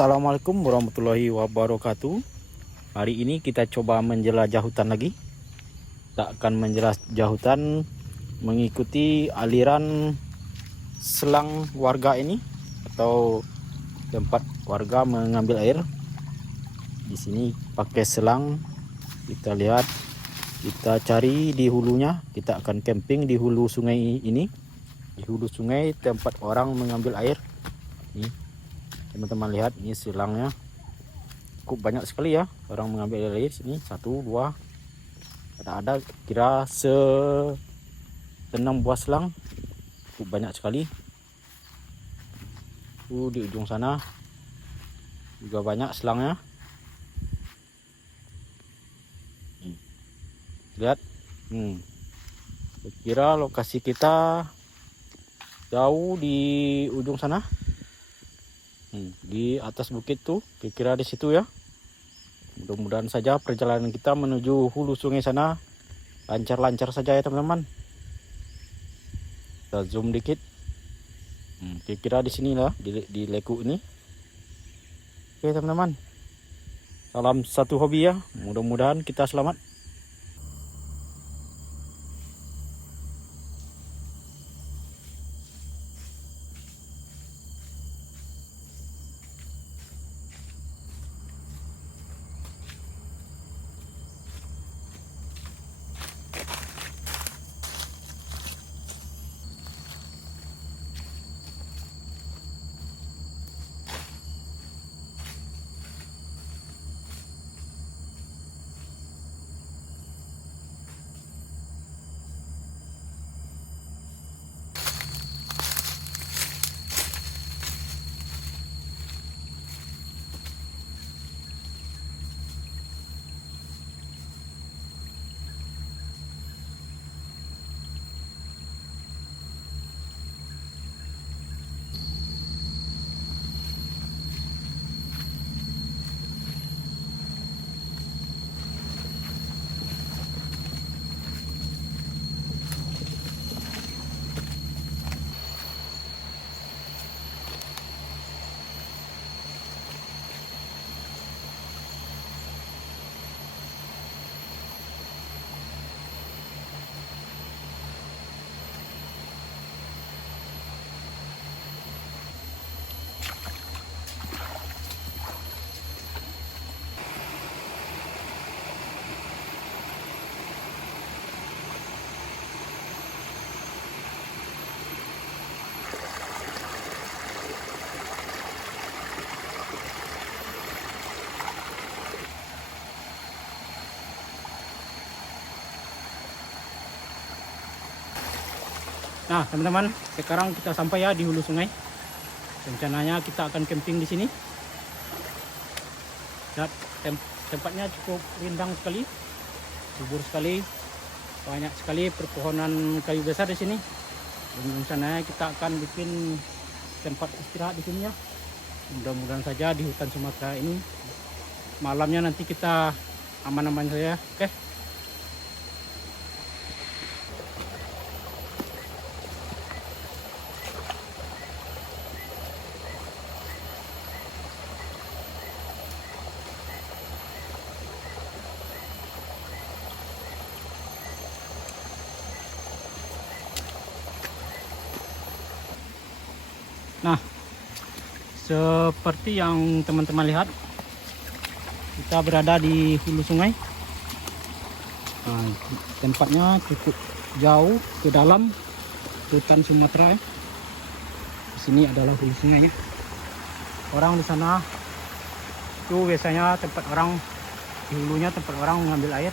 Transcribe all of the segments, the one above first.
Assalamualaikum warahmatullahi wabarakatuh. Hari ini kita coba menjelajah hutan lagi. Kita akan menjelajah hutan mengikuti aliran selang warga ini atau tempat warga mengambil air. Di sini pakai selang. Kita lihat, kita cari di hulunya. Kita akan camping di hulu sungai ini. Di hulu sungai tempat orang mengambil air. Nih, teman-teman lihat, ini silangnya cukup banyak sekali ya, orang mengambil air sini. 1, 2, ada kira 6 buah selang, cukup banyak sekali. Di ujung sana juga banyak selangnya. Lihat, kira lokasi kita jauh di ujung sana. Di atas bukit tuh, kira-kira di situ ya. Mudah-mudahan saja perjalanan kita menuju hulu sungai sana lancar-lancar saja ya teman-teman. Kita zoom dikit. Kira-kira di sini lah, di leku ini. Oke teman-teman, salam satu hobi ya. Mudah-mudahan kita selamat. Nah teman-teman, sekarang kita sampai ya di hulu sungai. Rencananya kita akan camping di sini. Dan tempatnya cukup rindang sekali, subur sekali, banyak sekali perpohonan kayu besar di sini. Dan rencananya kita akan bikin tempat istirahat di sini ya. Mudah-mudahan saja di hutan Sumatera ini malamnya nanti kita aman-aman saja. Oke. Nah, seperti yang teman-teman lihat, kita berada di hulu sungai. Nah, tempatnya cukup jauh ke dalam hutan Sumatera ya. Di sini adalah hulu sungai ya. Orang di sana itu biasanya tempat orang, di hulunya tempat orang mengambil air.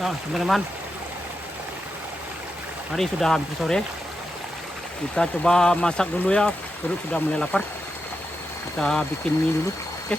Nah, teman-teman, hari sudah hampir sore. Kita coba masak dulu ya. Perut sudah mulai lapar. Kita bikin mie dulu. Oke.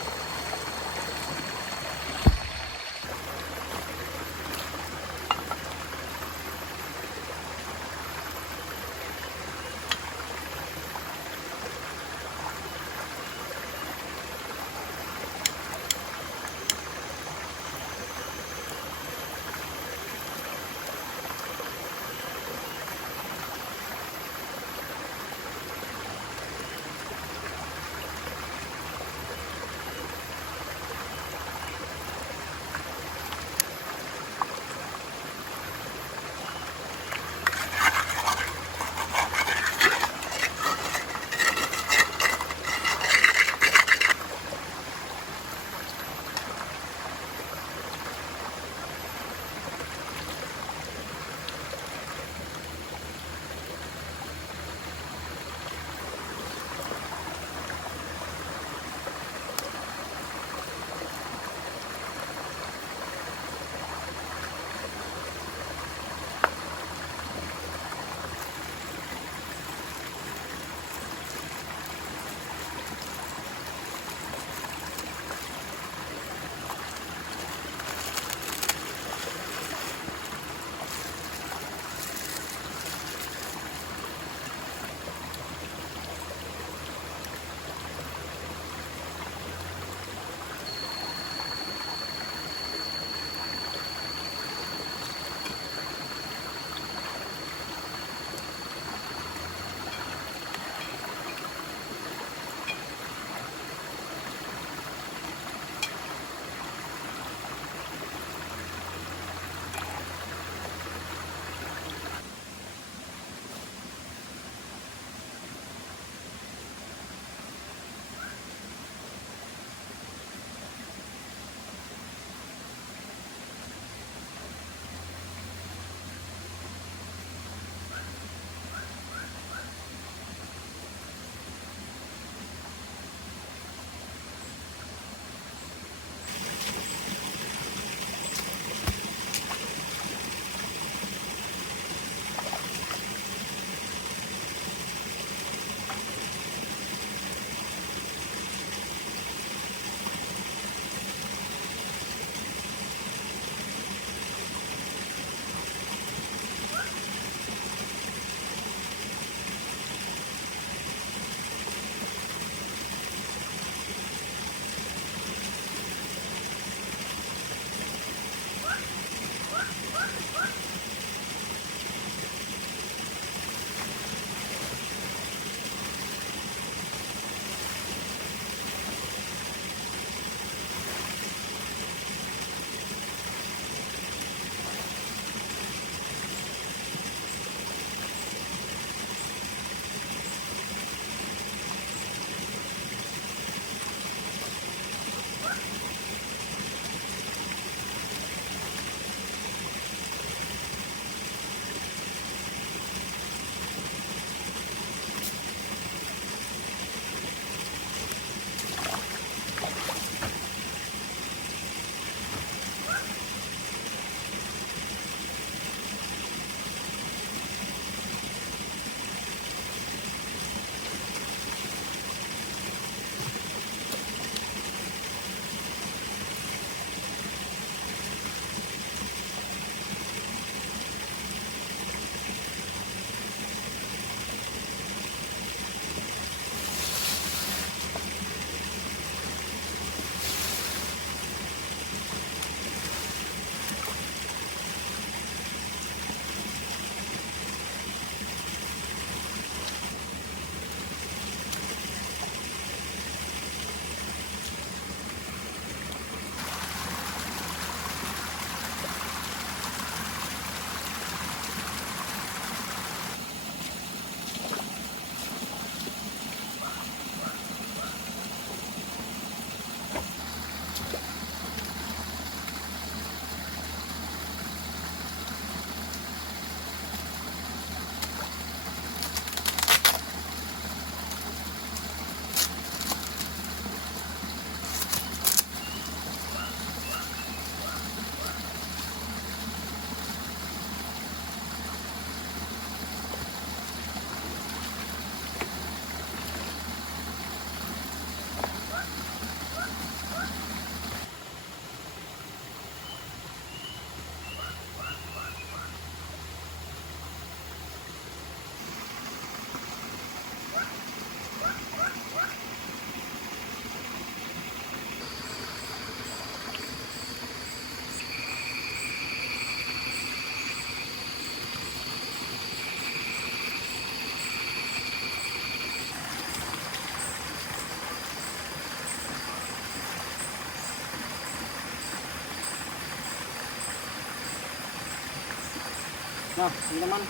Nah teman-teman,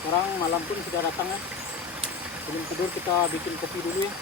sekarang malam pun sudah datang ya. Sebelum tidur kita bikin kopi dulu ya.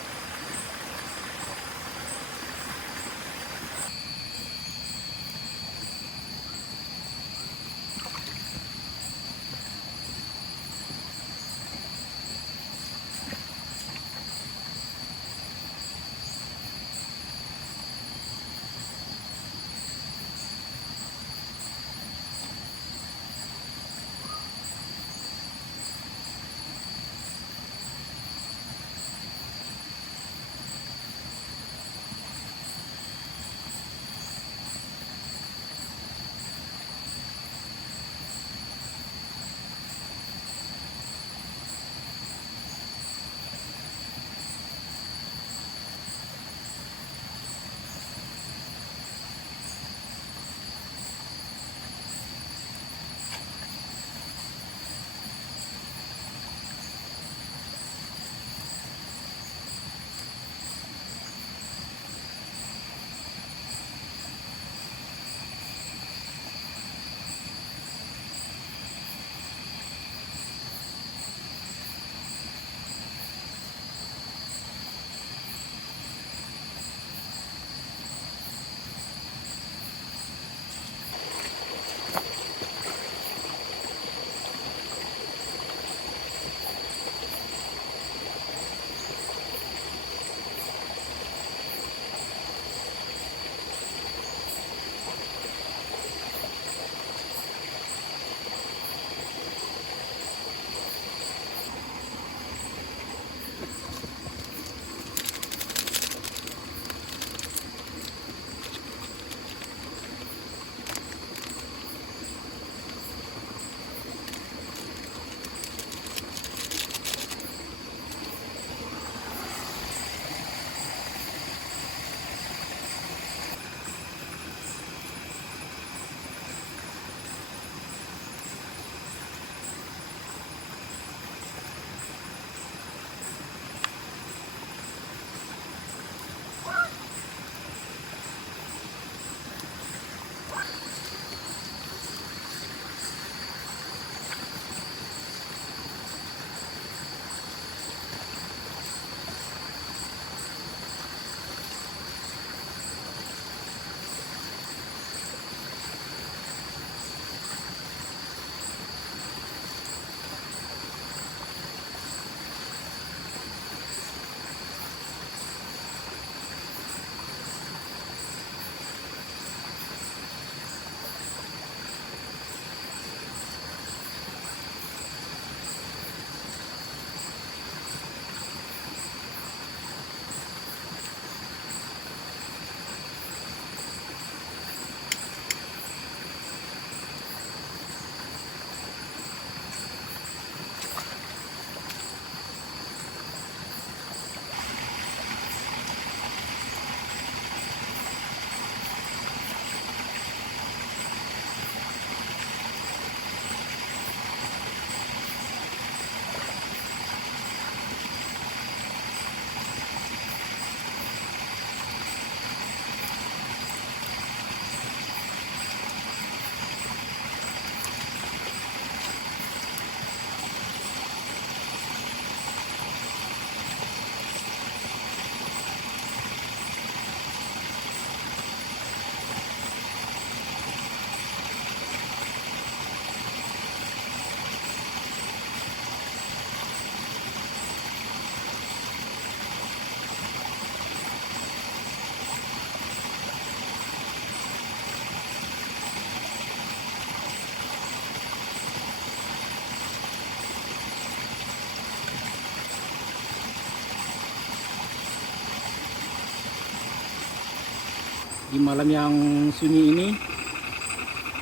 Di malam yang sunyi ini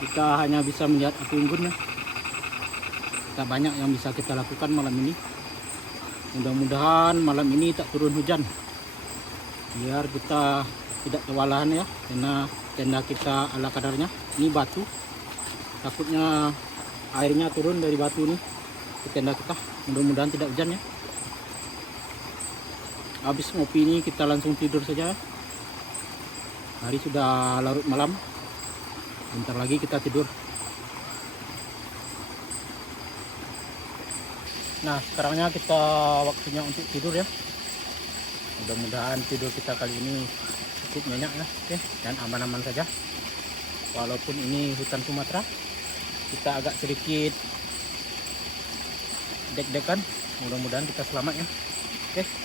kita hanya bisa melihat api unggun ya. Tak banyak yang bisa kita lakukan malam ini. Mudah-mudahan malam ini tak turun hujan, biar kita tidak kewalahan ya, karena tenda kita ala kadarnya. Ini batu, takutnya airnya turun dari batu ini ke tenda kita. Mudah-mudahan tidak hujan ya. Habis ngopi ini kita langsung tidur saja. Hari sudah larut malam, bentar lagi kita tidur. Nah, sekarangnya kita waktunya untuk tidur ya. Mudah-mudahan tidur kita kali ini cukup nyenyak ya, oke, dan aman-aman saja. Walaupun ini hutan Sumatera, kita agak sedikit deg-degan. Mudah-mudahan kita selamat ya. Oke.